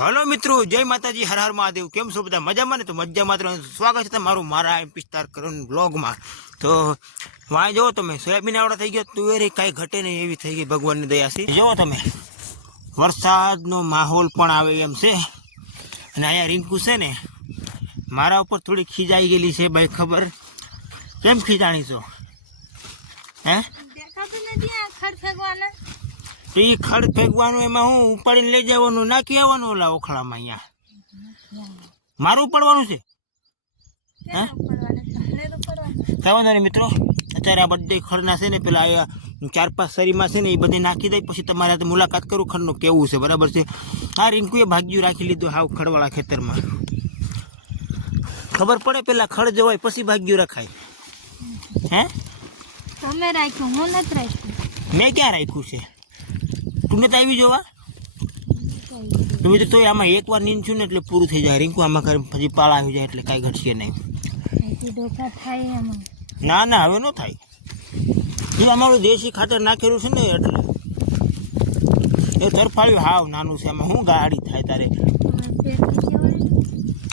તો હલો મિત્રો, જય માતાજી, હર હર મહાદેવ. કેમ છો બધા? મજામાં ને? તો મજા માત્ર સ્વાગત છે તમારું મારા MP સ્ટાર કરણ બ્લોગમાં. તો વાય જોવો તમે, સોયાબીન આવડા થઈ ગયો, તુવેર કાંઈ ઘટે નહીં એવી થઈ ગઈ ભગવાનની દયાથી. જોવો તમે, વરસાદનો માહોલ પણ આવે એમ છે. અને અહીંયા રીંકુ છે ને, મારા ઉપર થોડી ખીજાઈ ગયેલી છે ભાઈ. ખબર કેમ ખીજાણી છો? હે તો એ ખડ ફેંકવાનું, એમાં હું ઉપાડીને લઈ જવાનું, નાખી આવવાનું ઓલા ઓખળામાં. અહીંયા મારું પડવાનું છે. હા, થવાનું મિત્રો. અત્યારે આ બધે ખડના છે ને, પેલા અહીંયા 4-5 શરીમાં છે ને, એ બધે નાખી દે. પછી તમારે હાથે મુલાકાત કરું ખડનું કેવું છે. બરાબર છે? આ રીંકુએ ભાગ્યું રાખી લીધું હાવ ખડવાળા ખેતરમાં. ખબર પડે પેલા ખડ જવાય પછી ભાગ્યું રખાય. હે, તમે રાખ્યું, હું નથી રાખ્યું. મેં ક્યાં રાખ્યું છે? તું તો આવી જોવા. તમે તો આમાં એકવાર નીંદશું ને એટલે પૂરું થઈ જાય. રીંકુ આમાં પછી પાળા આવી જાય એટલે કાંઈ ઘટશે નહીં. ના ના, હવે ન થાય. એ અમારું દેશી ખાતર નાખેલું છે ને એટલે એ તરફાળ્યું હાવ નાનું છે. એમાં શું ગાડી થાય તારે?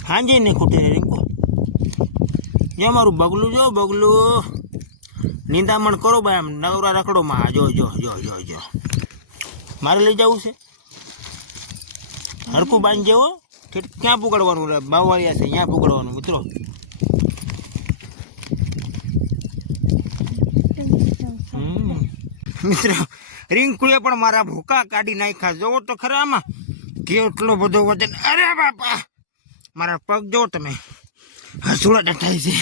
હાંજે ને ખૂટે રીંકુ. જો અમારું બગલું, જો બગલું નિંદામણ કરો ભાઈ. આમ નવરા રખડોમાં જો જો જો જો જો મારે લઈ જવું છે. હરકું બાંધ જેવો ક્યાં પુગડવાનું? બાવળિયા છે ત્યાં પુગડવાનું મિત્રો. મિત્રો રીંકુએ પણ મારા ભૂકા કાઢી નાખ્યા. જોવો તો ખરા આમાં કેટલો બધો વજન. અરે બાપા, મારા પગ જો તમે, હસુડા ડટાય છે.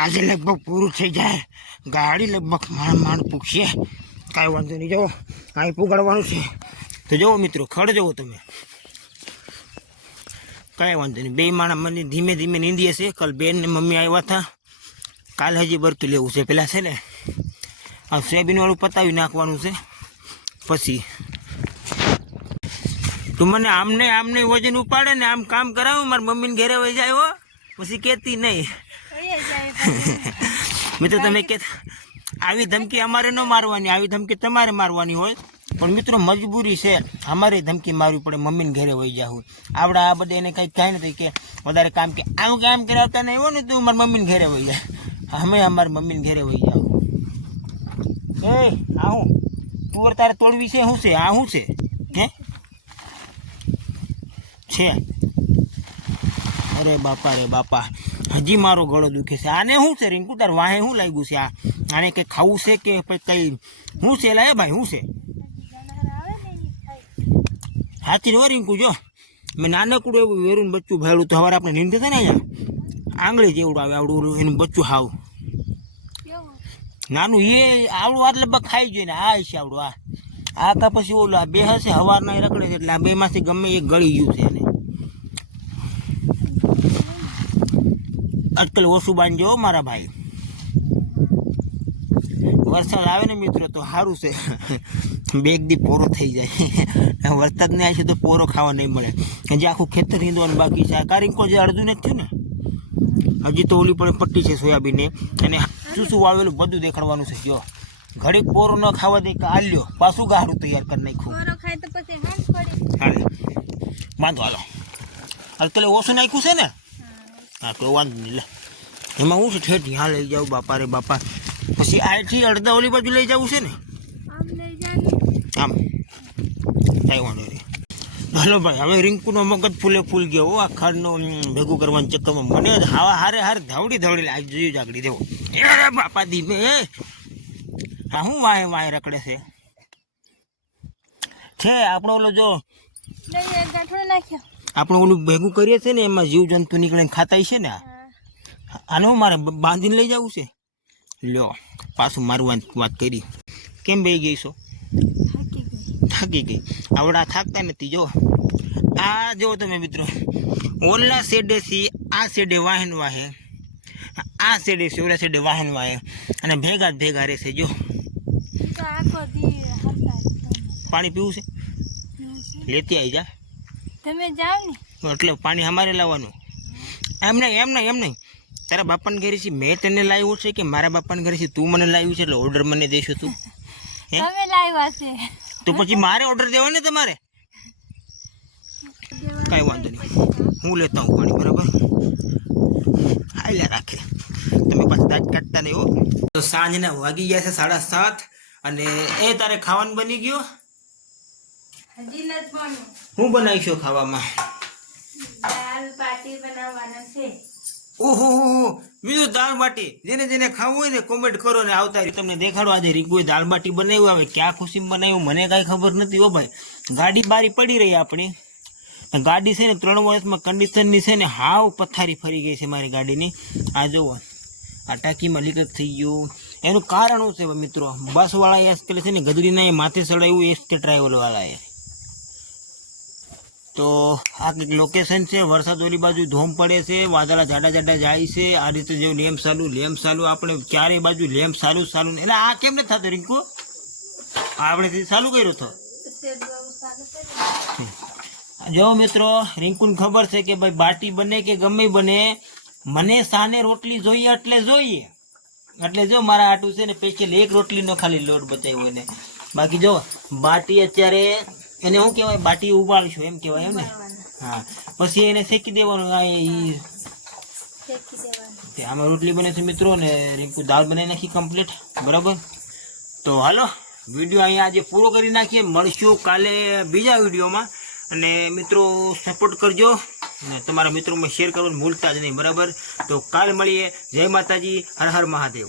આજે લગભગ પૂરું થઈ જાય. ગાડી લગભગ માંડ પૂછશે. કાંઈ વાંધો નહીં. જુઓ કાંઈ પુગાડવાનું છે તો જુઓ મિત્રો, ખડ જુઓ તમે. કાંઈ વાંધો નહીં. બે માણસ મને ધીમે ધીમે નીંદીએ છે. કાલ બેન ને મમ્મી આવ્યા હતા. કાલ હજી બરકી લેવું છે. પેલા છે ને આ સોયાબીનવાળું પતાવી નાખવાનું છે. પછી તું મને આમને વજન ઉપાડે ને આમ કામ કરાવું, મારી મમ્મીને ઘેરે વહી જાય હો. પછી કહેતી નહીં. મિત્રો તમે કે આવી ધમકી અમારે ન મારવાની, આવી ધમકી તમારે મારવાની હોય. પણ મિત્રો મજબૂરી છે, અમારે ધમકી મારવી પડે. મમ્મીને ઘેરે વહી જાઉં આવડા આ બધા એને કંઈક થાય નથી કે વધારે કામ કે આવું કામ કરાવતા નહીં હોય ને, તું મારી મમ્મીને ઘેરે વહી જાય. અમે અમારી મમ્મીને ઘેરે વહી જાઉં. એ આ હું તુવર તારે તોડવી છે? શું છે આ? શું છે? હે છે? અરે બાપા રે બાપા, હજી મારો ગળો દુખે છે. આને શું છે રીંકુ? તાર વાહે શું લાગ્યું છે? આને કંઈ ખાવું છે કે કઈ શું છે? લાય ભાઈ શું છે? હાથી નો રીંકુ. જો મેં નાનકડું એવું વેરું બચ્ચું ભેળું તો સવારે આપણે નીંદે છે ને, અહીંયા આંગળી જેવડું આવે આવડું એનું બચ્ચું હાવ નાનું. એ આવડું આ લગભગ ખાઈ જોઈએ ને. આ છે આવડું. આ કા પછી ઓલું આ બે હશે સવારના રખડે છે એટલે આ બેમાંથી ગમે એક ગળી ગયું છે એને. અટકલ ઓછું બાંધજો મારા ભાઈ. વરસાદ આવે ને મિત્રો તો સારું છે. બેગ દી પોરો થઈ જાય. વરસાદ નહીં આવશે તો પોરો ખાવા નહીં મળે. હજી આખું ખેતર નીંદવાનું બાકી છે. આ કારીંકો જે અડધું નથી થયું ને, હજી તો ઓલી પણ પટ્ટી છે સોયાબીન અને શું શું વાવેલું બધું દેખાડવાનું છે. જો ઘડીક પોરો ન ખાવા દે કે આલ્યો પાછું ગારું તૈયાર કરી નાખ્યું. હાલે વાંધો હાલો. હાલ ઓછું નાખ્યું છે ને. હા તો વાંધો નહીં. લે એમાં હું છે ઠેઠ હા લઈ જાઉં. બાપા રે બાપા, પછી આથી અડધા ઓલી બાજુ લઈ જવું છે ને. આમ કાંઈ વાંધો નહીં. હાલો ભાઈ, હવે રીંકુનો મગજ ફૂલે ફૂલ ગયો. આ ખાડનો ભેગું કરવાના ચક્કરમાં મને હાવા હારે ધાવડી લાવી જોયું જાગડી દેવો. અરે બાપા ધીમે. હા હું વાહે રખડે છે આપણો ઓલો. જો આપણે ઓલું ભેગું કરીએ છીએ ને, એમાં જીવજંતુ નીકળે ખાતા છે ને. આને મારે બાંધીને લઈ જવું છે. લ્યો પાછું મારવાની વાત કરી. કેમ બે ગઈ છો? થાકી ગઈ. આવડા થાકતા નથી. જો આ જો તમે મિત્રો, ઓલા શેડેથી આ શેડે વાહન વાહે, આ શેડે ઓલા શેડે વાહન વાહે અને ભેગા રહેશે. જો પાણી પીવું છે? લેતી આવી જા. તમે જાઓ ને એટલે પાણી અમારે લાવવાનું. એમ નહીં. તારા બાપાને ઘરે છે મેં તને લાવ્યું છે કે મારા બાપાને ઘરે છે તું મને લાવ્યું છે? એટલે ઓર્ડર મને દેશો તું? તમે લાવ્યા છે તો પછી મારે ઓર્ડર દેવો ને તમારે. કાંઈ વાંધો નહીં, હું લેતા હું પાણી, બરાબર? હાલ્યા રાખે, તમે પાછા દાંત કાઢતા નહીં હો. તો સાંજના વાગી ગયા છે 7:30 અને એ તારે ખાવાનું બની ગયું? હજી નથી બન્યું. હું બનાવીશો ખાવામાં? દાલ બાટી બનાવવાના છે. ઓહો બીજું દાળ બાટી. જેને જેને ખાવું હોય ને કોમેન્ટ કરો ને આવતા રહી. તમને દેખાડો આજે રીકુએ દાળ બાટી બનાવ્યું. હવે ક્યાં ખુશીમાં બનાવ્યું મને કાંઈ ખબર નથી હો ભાઈ. ગાડી બારી પડી રહી આપણી. ગાડી છે ને 3 વર્ષમાં કન્ડિશનની છે ને હાવ પથારી ફરી ગઈ છે મારી ગાડીની. આ જુઓ આ ટાંકીમાં લીકેજ થઈ ગયું. એનું કારણ શું છે મિત્રો? બસવાળાએ આજકાલ છે ને ગધડીના માથે ચડાવ્યું એસટી ટ્રાવેલવાળાએ. તો આ કંઈક લોકેશન છે. વરસાદ ઓલી બાજુ ધોમ પડે છે, વાદળા જાડા જાડા જાય છે. આ રીતે જેવું લેમ્પ ચાલુ આપણે ચારે બાજુ લેમ્પ ચાલુ એટલે આ કેમ નથી થતો રીંકુ? આપણે ચાલુ કર્યો હતો. જો મિત્રો રીંકુને ખબર છે કે ભાઈ બાટી બને કે ગમે બને, મને સાને રોટલી જોઈએ એટલે જો મારા આટું છે ને સ્પેશિયલ 1 રોટલીનો ખાલી લોટ બચાવ્યો એને. બાકી જો બાટી અત્યારે એને શું કહેવાય, બાટી ઉબાળશું એમ કહેવાય એમ ને? હા, પછી એને શેકી દેવાનું. આમાં રોટલી બને છે મિત્રો ને રીંકુ દાળ બનાવી નાખી કમ્પ્લીટ, બરાબર? તો હાલો વિડીયો અહીંયા આજે પૂરો કરી નાખીએ. મળશું કાલે બીજા વિડીયોમાં. અને મિત્રો સપોર્ટ કરજો અને તમારા મિત્રોમાં શેર કરવાનું ભૂલતા જ નહીં, બરાબર? તો કાલ મળીએ. જય માતાજી, હર હર મહાદેવ.